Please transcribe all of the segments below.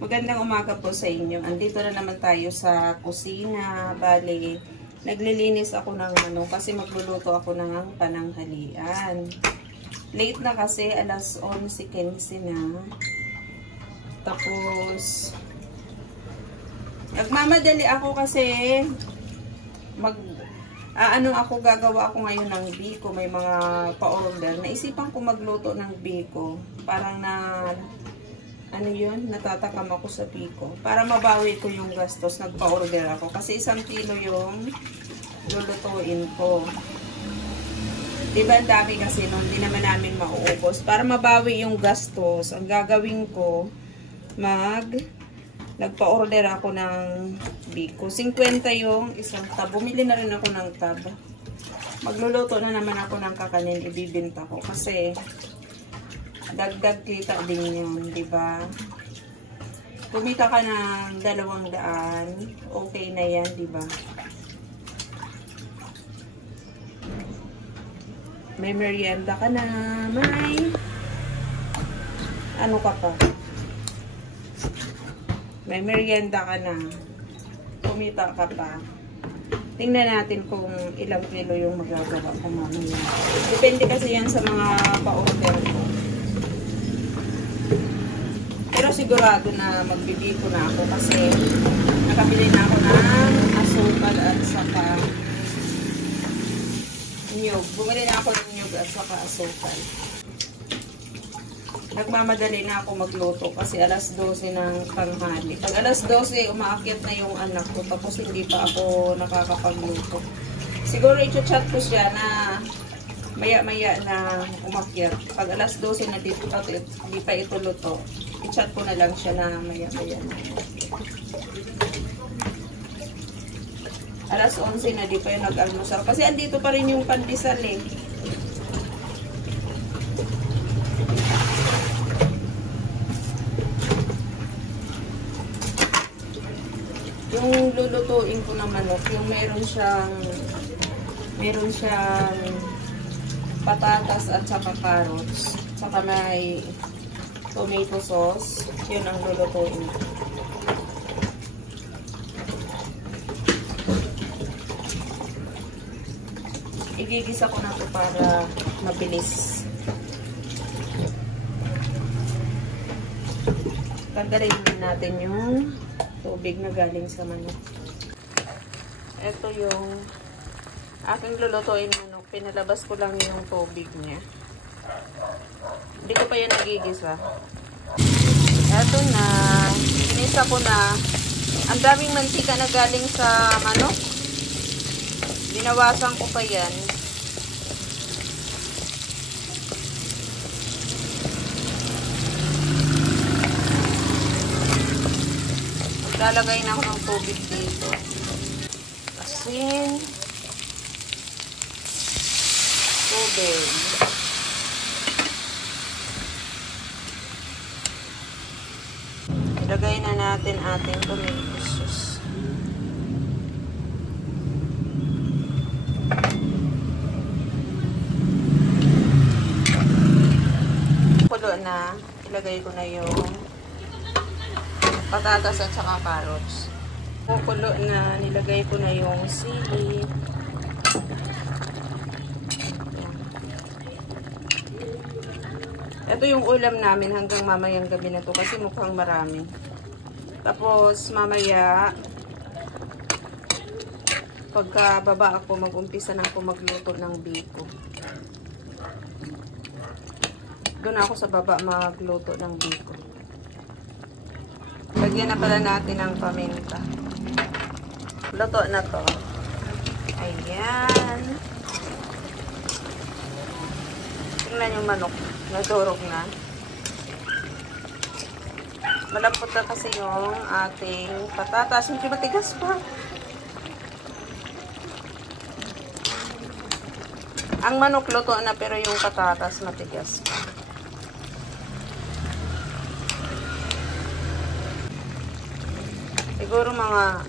Magandang umaga po sa inyo. Andito na naman tayo sa kusina. Bale, naglilinis ako ng kasi magluluto ako ng pananghalian. Late na kasi, alas 11:15 na. Tapos, nagmamadali ako kasi gagawa ako ngayon ng biko. May mga pa-order. Naisipan ko magluto ng biko. Parang natatakam ako sa biko. Para mabawi ko yung gastos, nagpa-order ako. Kasi 1 kilo yung lulutuin ko. Diba ang dami kasi nun, hindi naman namin mauubos. Para mabawi yung gastos, ang gagawin ko, nagpa-order ako ng biko. 50 yung isang tab. Bumili na rin ako ng tab. Magluluto na naman ako ng kakanin, ibibinta ko. Kasi dagdag kita din yun, diba? Kumita ka ng 200, okay na yan, diba? May merienda ka na, may ano ka pa? May merienda ka na, kumita ka pa. Tingnan natin kung ilang kilo yung magagawa ko mamaya. Depende kasi yan sa mga pa-order ko. Pero sigurado na magbibiko na ako kasi nakabili na ako ng asukal at saka nyug. Bumili na ako ng nyug at saka asukal. Nagmamadali na ako magluto kasi alas 12 ng tanghali. Pag alas 12, umaakyat na yung anak ko tapos hindi pa ako nakakapagluto. Siguro i-chat ko siya na maya-maya na umakyat. Pag alas 12 na hindi pa ito luto, i-chat ko na lang siya na maya-maya na. Alas 11 na di pa yung nag-almusal. Kasi andito pa rin yung pandesal eh. Yung lulutuin ko na manok, yung meron siyang patatas at saka carrots. Saka may tomato sauce. Yun ang lulutuin. Igigisa ko na ito para mabilis. Tanggalin natin yung tubig na galing sa manok. Ito yung aking lulutuin manok. Pinalabas ko lang yung tubig niya. Hindi ko pa yan nagigisa. Ito na. Inisa ko na. Ang daming mantika na galing sa manok. Binawasan ko pa yan. Lalagay na ako ng tubig dito. Asin. Tubig. Ilagay na natin ating tomato sauce. Kulo na. Ilagay ko na yung patatas at saka carrots. Kukulo na, nilagay ko na yung sili. Ito yung ulam namin hanggang mamayang gabi na to kasi mukhang marami. Tapos mamaya pagkababa ako, mag-umpisa na ako magluto ng biko. Doon ako sa baba magluto ng biko. Lagyan na pala natin ng paminta. Luto na to. Ayan. Tingnan yung manok. Nadurog na. Malapot na kasi yung ating patatas. Medyo matigas pa. Ang manok luto na pero yung patatas matigas pa. Siguro mga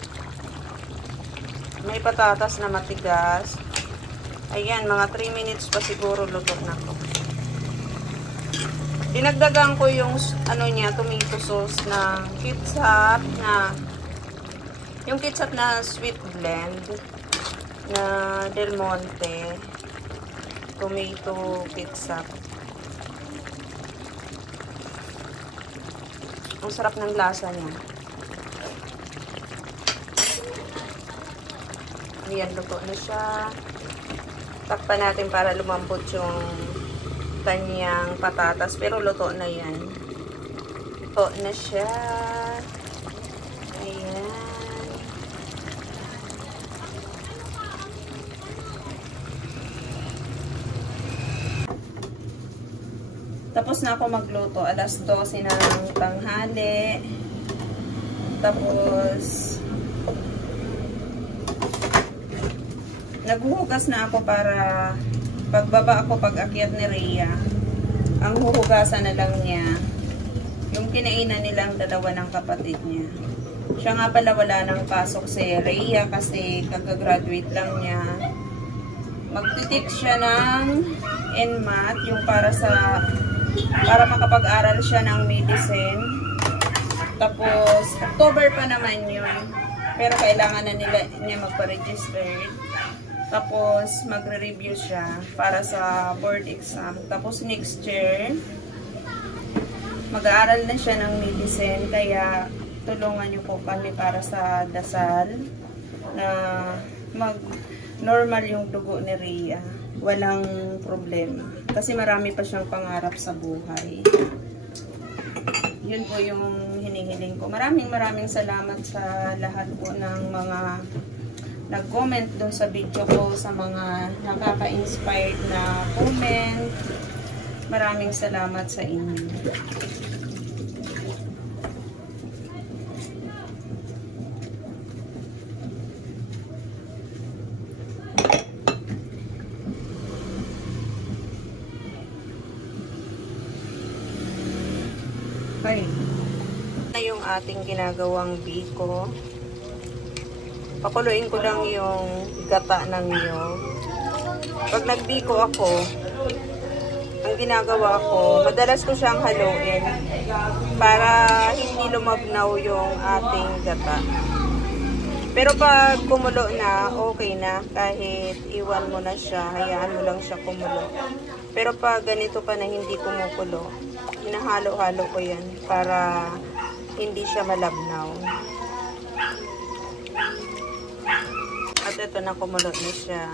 may patatas na matigas. Ayan, mga 3 minutes pa siguro luto na to. Dinagdagan ko yung ano niya, tomato sauce na ketchup na yung ketchup na sweet blend na Del Monte tomato ketchup. Ang sarap ng lasa niya. Ayan, luto na siya. Takpan natin para lumambot yung kanyang patatas. Pero luto na yan. Luto na siya. Ayan. Tapos na ako magluto. Alas 12 ng tanghali. Tapos naghuhugas na ako para pagbaba ako pag-akyat ni Rhea. Ang huhugasan na lang niya yung kinainan nilang dalawa ng kapatid niya. Siya nga pala wala nang pasok si Rhea kasi kagagraduate lang niya. Magtitik siya ng NMAT, yung para makapag-aral siya ng medicine. Tapos October pa naman yun. Pero kailangan na niya magpa-register. Tapos magre-review siya para sa board exam. Tapos next year mag-aaral na siya ng medicine, kaya tulungan niyo po kami para sa dasal na mag-normal yung dugo ni Rhea. Walang problema. Kasi marami pa siyang pangarap sa buhay. Yun po yung hinihiling ko. Maraming salamat sa lahat po ng mga nag-comment doon sa video ko, sa mga nakaka-inspired na comment. Maraming salamat sa inyo. Okay. Na yung ating ginagawang biko. Pakuluin ko lang yung gata ng niyog. Pag nagbiko ako, ang ginagawa ko, madalas ko siyang haluin para hindi lumabnaw yung ating gata. Pero pag kumulo na, okay na. Kahit iwan mo na siya, hayaan mo lang siya kumulo. Pero pag ganito pa na hindi kumukulo, hinahalo-halo ko yan para hindi siya malabnaw. At ito na, kumulo na siya.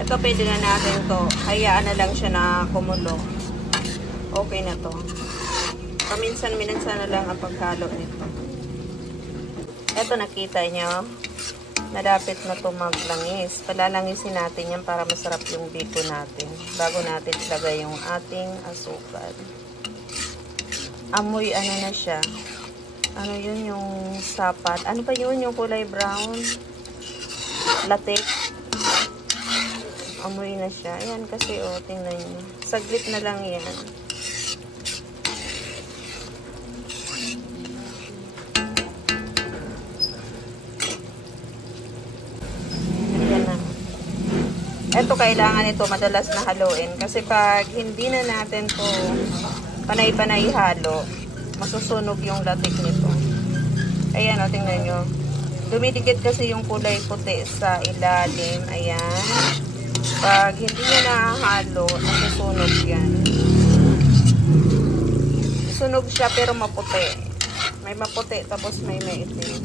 Ito pwede na natin to. Hayaan na lang siya na kumulo. Okay na to. Paminsan-minsan na lang ang paghalo nito. Ito, nakita nyo, malapit na ito maglangis. Palalangisin natin yan para masarap yung biko natin bago natin ilagay yung ating asukal. Amoy ano na siya, ano yun, yung sapat, ano pa yun, yung kulay brown, latex. Amoy na siya. Ayan kasi, oh, tingnan nyo, saglit na lang yan. Ito, kailangan ito madalas na haluin kasi pag hindi na natin to panay-panay halo, masusunog yung latik nito. Ayan, o, tingnan nyo. Dumidikit kasi yung kulay puti sa ilalim. Ayan. Pag hindi nyo nahalo, masusunog yan. Sunog siya pero maputi. May maputi tapos may maitim.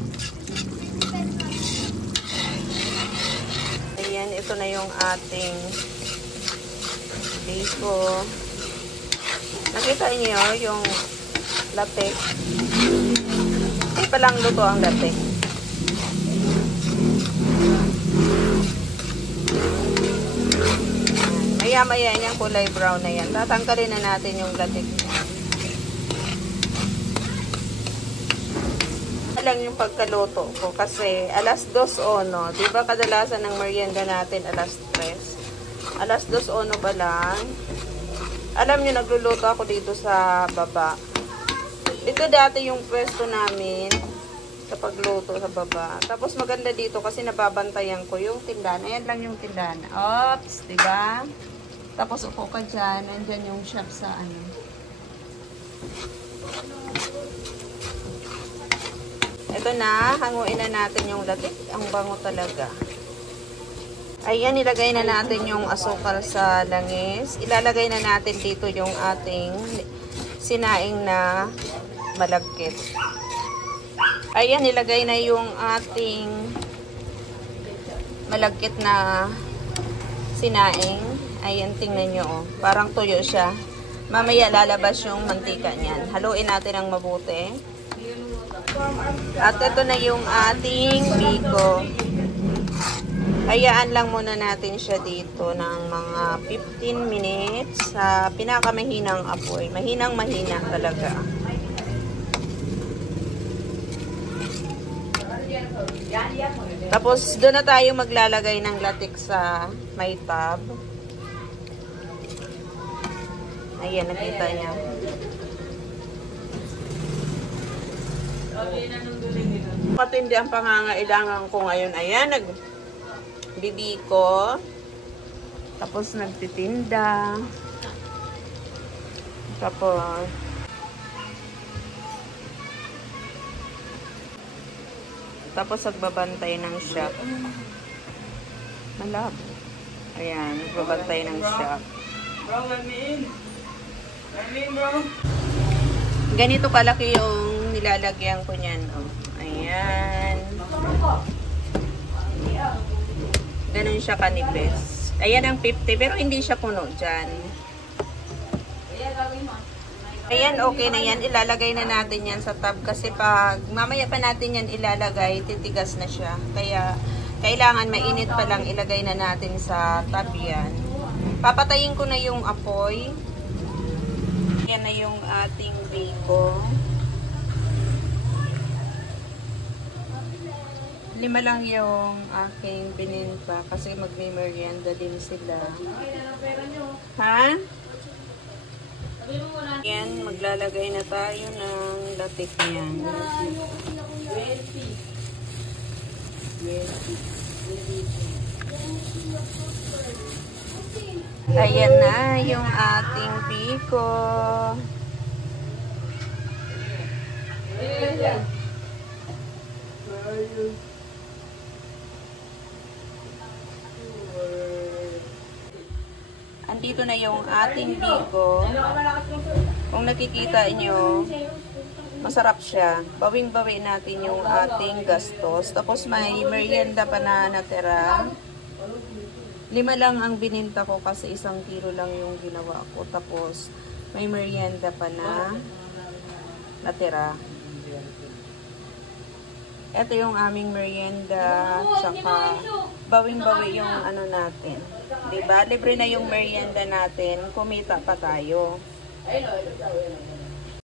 Ayan, ito na yung ating biko. Nakita niyo yung latex. Hindi pa lang luto ang latex. Maya-maya yung kulay brown na yan. Tatanggalin na natin yung latex. lang yung pagkaluto ko kasi alas 2:00. Di ba kadalasan ng merienda natin alas 3? Alas 2:00 pa lang. Alam nyo, nagluluto ako dito sa baba. Ito dati yung pwesto namin sa pagluto sa baba. Tapos maganda dito kasi nababantayan ko yung tindahan. Ayan lang yung tindahan. Oops, di ba? Tapos upo ka dyan. Nandyan yung shop sa ano. Ito na, hanguin na natin yung latik. Ang bango talaga. Ayan, ilagay na natin yung asukal sa langis. Ilalagay na natin dito yung ating sinaing na malagkit. Ayan, ilagay na yung ating malagkit na sinaing. Ayan, tingnan nyo, oh. Parang tuyo siya. Mamaya lalabas yung mantika niyan. Haluin natin ng mabuti. At ito na yung ating biko. Hayaan lang muna natin siya dito ng mga 15 minutes sa pinakamahinang apoy. Mahinang-mahina talaga. Tapos, doon na tayo maglalagay ng latik sa may tab. Ayan, nakita niya. Matindi ang pangangailangan ko ngayon. Ayan, nagbibiko. Tapos, nagtitinda. Tapos nagbabantay ng shop. Malabo. Ayan, nagbabantay ng shop. Bro, let me in. Let me in, bro. Ganito kalaki yung nilalagyan ko niyan. Oh. Ayan. Ganun siya kanipis. Ayan ang 50, pero hindi siya puno dyan. Ayan, okay na yan. Ilalagay na natin yan sa tab kasi pag mamaya pa natin yan ilalagay, titigas na siya. Kaya, kailangan mainit pa lang ilagay na natin sa tab yan. Papatayin ko na yung apoy. Yan na yung ating biko. 5 lang yung aking bininta kasi magme-merienda din sila. Ha? Yan, maglalagay na tayo ng latik niyan. Ayan na yung ating biko. Andito na yung ating biko. Kung nakikita nyo, masarap siya. Bawing-bawi natin yung ating gastos. Tapos may merienda pa na natira. 5 lang ang bininta ko kasi 1 kilo lang yung ginawa ko. Tapos may merienda pa na natira. Ito yung aming merienda, tsaka bawing-bawi yung ano natin. Diba? Libre na yung merienda natin, kumita pa tayo.